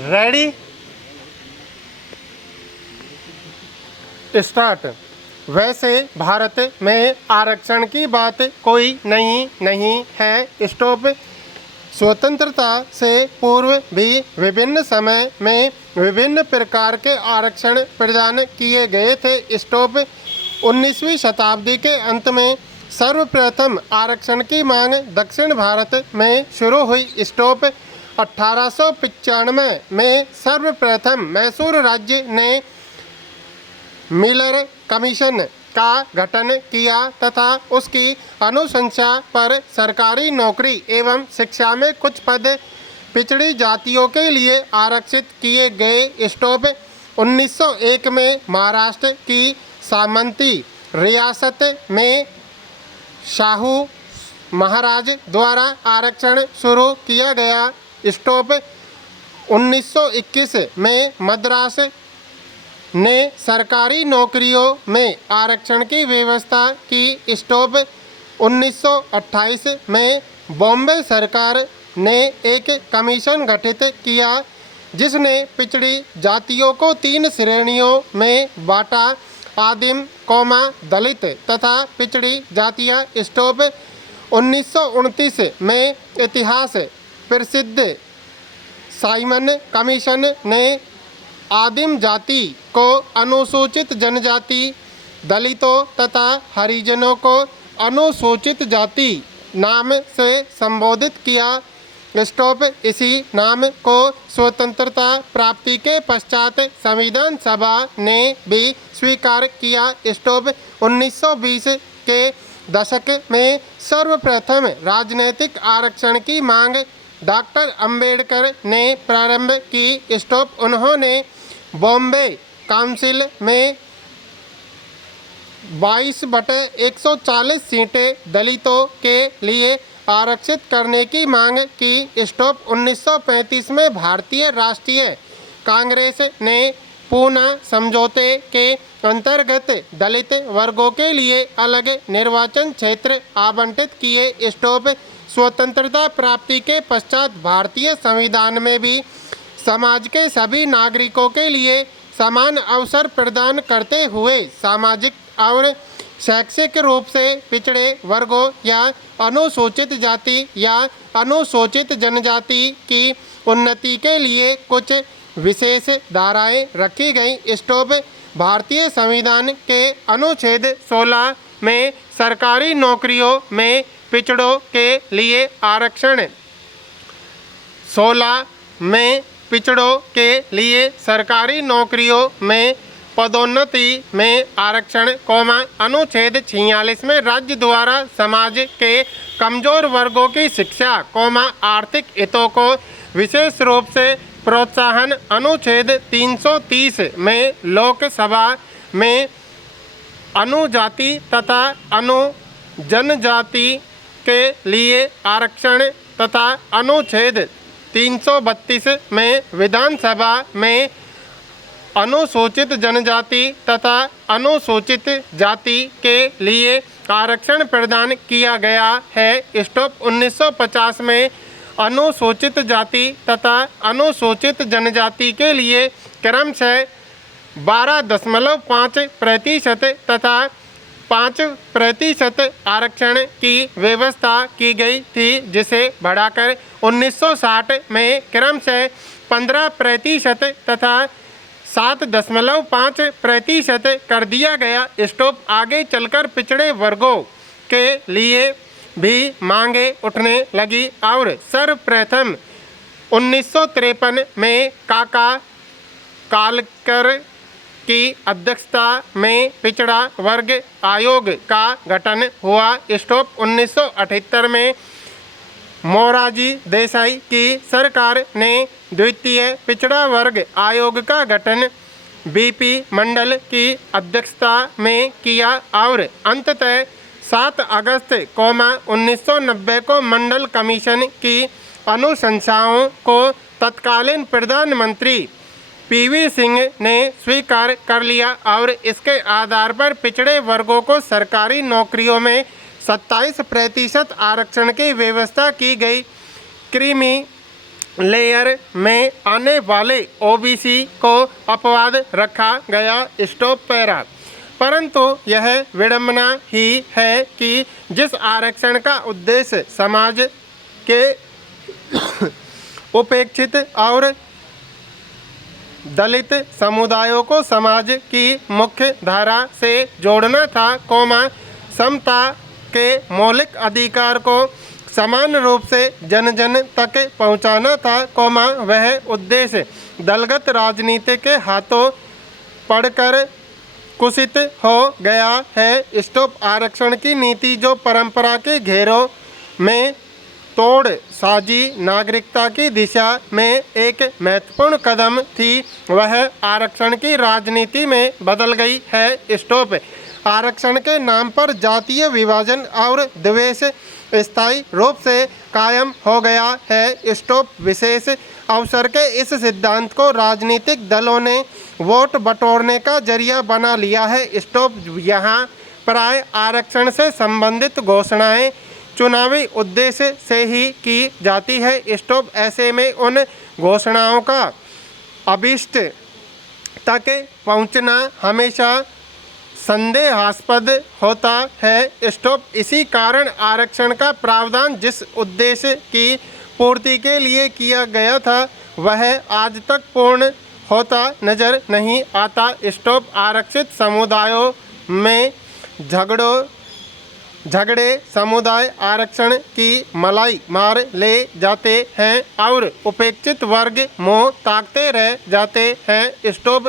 Ready start. वैसे भारत में आरक्षण की बात कोई नहीं है। स्टॉप। स्वतंत्रता से पूर्व भी विभिन्न समय में विभिन्न प्रकार के आरक्षण प्रदान किए गए थे। स्टॉप। 19वीं शताब्दी के अंत में सर्वप्रथम आरक्षण की मांग दक्षिण भारत में शुरू हुई। स्टॉप। 1895 में सर्वप्रथम मैसूर राज्य ने मिलर कमीशन का गठन किया तथा उसकी अनुशंसा पर सरकारी नौकरी एवं शिक्षा में कुछ पद पिछड़ी जातियों के लिए आरक्षित किए गए। स्टॉप। 1901 में महाराष्ट्र की सामंती रियासत में शाहू महाराज द्वारा आरक्षण शुरू किया गया। स्टॉप। 1921 में मद्रास ने सरकारी नौकरियों में आरक्षण की व्यवस्था की। स्टॉप। 1928 में बॉम्बे सरकार ने एक कमीशन गठित किया जिसने पिछड़ी जातियों को 3 श्रेणियों में बांटा: आदिम, दलित तथा पिछड़ी जातियां। स्टॉप। 1929 में इतिहास प्रसिद्ध साइमन कमीशन ने आदिम जाति को अनुसूचित जनजाति, दलितों तथा हरिजनों को अनुसूचित जाति नाम से संबोधित किया। स्टॉप। इसी नाम को स्वतंत्रता प्राप्ति के पश्चात संविधान सभा ने भी स्वीकार किया। स्टॉप। 1920 के दशक में सर्वप्रथम राजनीतिक आरक्षण की मांग डॉक्टर अंबेडकर ने प्रारंभ की। स्टॉप। उन्होंने बॉम्बे काउंसिल में 22/140 सीटें दलितों के लिए आरक्षित करने की मांग की। स्टॉप। 1935 में भारतीय राष्ट्रीय कांग्रेस ने पूना समझौते के अंतर्गत दलित वर्गों के लिए अलग निर्वाचन क्षेत्र आवंटित किए। स्टॉप। स्वतंत्रता प्राप्ति के पश्चात भारतीय संविधान में भी समाज के सभी नागरिकों के लिए समान अवसर प्रदान करते हुए सामाजिक और शैक्षिक रूप से पिछड़े वर्गों या अनुसूचित जाति या अनुसूचित जनजाति की उन्नति के लिए कुछ विशेष धाराएं रखी गई। स्टॉप। भारतीय संविधान के अनुच्छेद 16 में सरकारी नौकरियों में पिछड़ों के लिए आरक्षण 16 में पिछड़ों के लिए सरकारी नौकरियों में पदोन्नति में आरक्षण, अनुच्छेद 46 में राज्य द्वारा समाज के कमजोर वर्गों की शिक्षा, आर्थिक हितों को विशेष रूप से प्रोत्साहन, अनुच्छेद 330 में लोकसभा में अनुजाति तथा जनजाति के लिए आरक्षण तथा अनुच्छेद 332 में विधानसभा में अनुसूचित जनजाति तथा अनुसूचित जाति के लिए आरक्षण प्रदान किया गया है। स्टॉप। 1950 में अनुसूचित जाति तथा अनुसूचित जनजाति के लिए क्रमशः 12.5% तथा 5% आरक्षण की व्यवस्था की गई थी, जिसे बढ़ाकर 1960 में क्रमशः 15% तथा 7.5% कर दिया गया। स्टॉप। आगे चलकर पिछड़े वर्गों के लिए भी मांगे उठने लगी और सर्वप्रथम 1953 में काका कालकर की अध्यक्षता में पिछड़ा वर्ग आयोग का गठन हुआ। स्टॉप। 1978 में मोरारजी देसाई की सरकार ने द्वितीय पिछड़ा वर्ग आयोग का गठन बीपी मंडल की अध्यक्षता में किया और अंततः 7 अगस्त 1990 को मंडल कमीशन की अनुशंसाओं को तत्कालीन प्रधानमंत्री पीवी सिंह ने स्वीकार कर लिया और इसके आधार पर पिछड़े वर्गों को सरकारी नौकरियों में 27% आरक्षण की व्यवस्था की गई। क्रीमी लेयर में आने वाले ओबीसी को अपवाद रखा गया। Stop para. परंतु यह विडंबना ही है कि जिस आरक्षण का उद्देश्य समाज के उपेक्षित और दलित समुदायों को समाज की मुख्य धारा से जोड़ना था, समता के मौलिक अधिकार को समान रूप से जन जन तक पहुंचाना था, वह उद्देश्य दलगत राजनीति के हाथों पड़कर कुसित हो गया है। स्टॉप आरक्षण की नीति जो परंपरा के घेरों में तोड़ साजी नागरिकता की दिशा में एक महत्वपूर्ण कदम थी, वह आरक्षण की राजनीति में बदल गई है। स्टॉप आरक्षण के नाम पर जातीय विभाजन और द्वेष स्थायी रूप से कायम हो गया है। स्टॉप विशेष अवसर के इस सिद्धांत को राजनीतिक दलों ने वोट बटोरने का जरिया बना लिया है। स्टॉप यहाँ प्राय आरक्षण से संबंधित घोषणाएं चुनावी उद्देश्य से ही की जाती है। स्टॉप ऐसे में उन घोषणाओं का अभीष्ट तक पहुँचना हमेशा संदेहास्पद होता है। स्टॉप इसी कारण आरक्षण का प्रावधान जिस उद्देश्य की पूर्ति के लिए किया गया था, वह आज तक पूर्ण होता नजर नहीं आता। स्टॉप आरक्षित समुदायों में झगड़े समुदाय आरक्षण की मलाई मार ले जाते हैं और उपेक्षित वर्ग मुँह ताकते रह जाते हैं। स्टॉप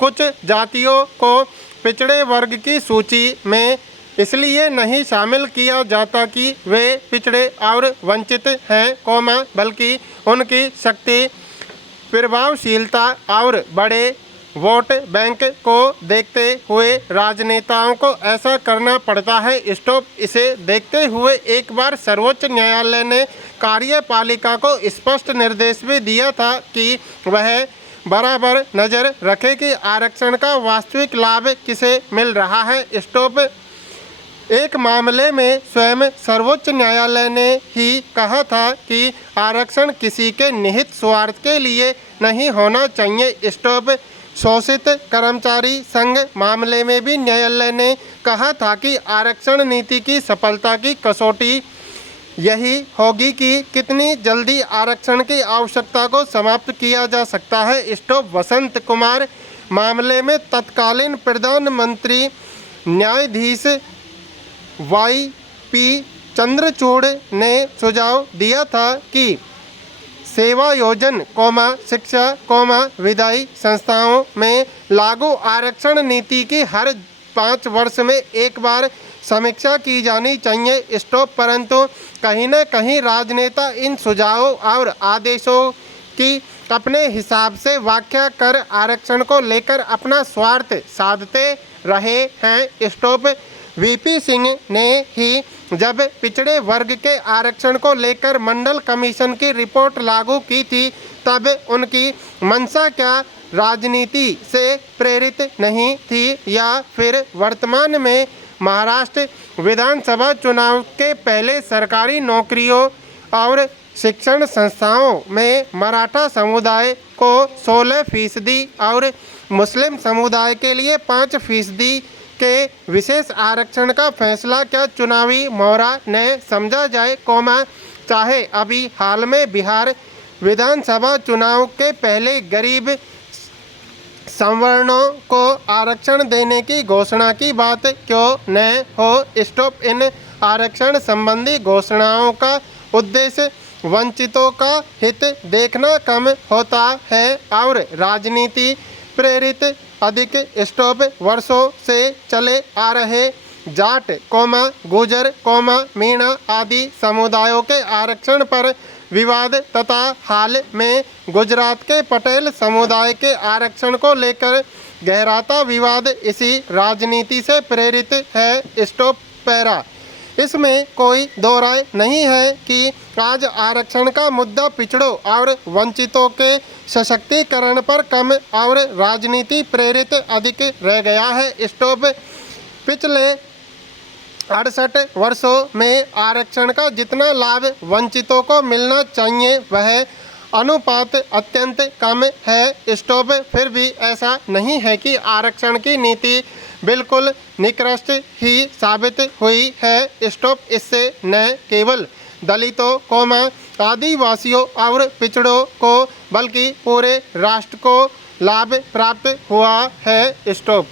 कुछ जातियों को पिछड़े वर्ग की सूची में इसलिए नहीं शामिल किया जाता कि वे पिछड़े और वंचित हैं, बल्कि उनकी शक्ति, प्रभावशीलता और बड़े वोट बैंक को देखते हुए राजनेताओं को ऐसा करना पड़ता है। स्टॉप इसे देखते हुए एक बार सर्वोच्च न्यायालय ने कार्यपालिका को स्पष्ट निर्देश भी दिया था कि वह बराबर नज़र रखे कि आरक्षण का वास्तविक लाभ किसे मिल रहा है। स्टॉप एक मामले में स्वयं सर्वोच्च न्यायालय ने ही कहा था कि आरक्षण किसी के निहित स्वार्थ के लिए नहीं होना चाहिए। स्टॉप शोषित कर्मचारी संघ मामले में भी न्यायालय ने कहा था कि आरक्षण नीति की सफलता की कसौटी यही होगी कि कितनी जल्दी आरक्षण की आवश्यकता को समाप्त किया जा सकता है। स्टॉप वसंत कुमार मामले में तत्कालीन प्रधानमंत्री न्यायाधीश YP चंद्रचूड़ ने सुझाव दिया था कि सेवा योजन, शिक्षा, विधायी संस्थाओं में लागू आरक्षण नीति की हर 5 वर्ष में एक बार समीक्षा की जानी चाहिए। स्टॉप परंतु कहीं न कहीं राजनेता इन सुझावों और आदेशों की अपने हिसाब से व्याख्या कर आरक्षण को लेकर अपना स्वार्थ साधते रहे हैं। स्टॉप VP सिंह ने ही जब पिछड़े वर्ग के आरक्षण को लेकर मंडल कमीशन की रिपोर्ट लागू की थी, तब उनकी मंशा क्या राजनीति से प्रेरित नहीं थी या फिर वर्तमान में महाराष्ट्र विधानसभा चुनाव के पहले सरकारी नौकरियों और शिक्षण संस्थाओं में मराठा समुदाय को 16% और मुस्लिम समुदाय के लिए 5% के विशेष आरक्षण का फैसला क्या चुनावी मोहरा न समझा जाए, चाहे अभी हाल में बिहार विधानसभा चुनाव के पहले गरीब संवर्णों को आरक्षण देने की घोषणा की बात क्यों न हो। स्टॉप इन आरक्षण संबंधी घोषणाओं का उद्देश्य वंचितों का हित देखना कम होता है और राजनीति प्रेरित अधिक। स्टॉप वर्षों से चले आ रहे जाट, गुजर, मीणा आदि समुदायों के आरक्षण पर विवाद तथा हाल में गुजरात के पटेल समुदाय के आरक्षण को लेकर गहराता विवाद इसी राजनीति से प्रेरित है। Stop para. इसमें कोई दो राय नहीं है कि आज आरक्षण का मुद्दा पिछड़ों और वंचितों के सशक्तिकरण पर कम और राजनीति प्रेरित अधिक रह गया है। स्टॉप पिछले 68 वर्षों में आरक्षण का जितना लाभ वंचितों को मिलना चाहिए वह अनुपात अत्यंत कम है। स्टॉप फिर भी ऐसा नहीं है कि आरक्षण की नीति बिल्कुल निकृष्ट ही साबित हुई है। स्टॉप इससे न केवल दलितों आदिवासियों और पिछड़ों को बल्कि पूरे राष्ट्र को लाभ प्राप्त हुआ है। स्टॉप।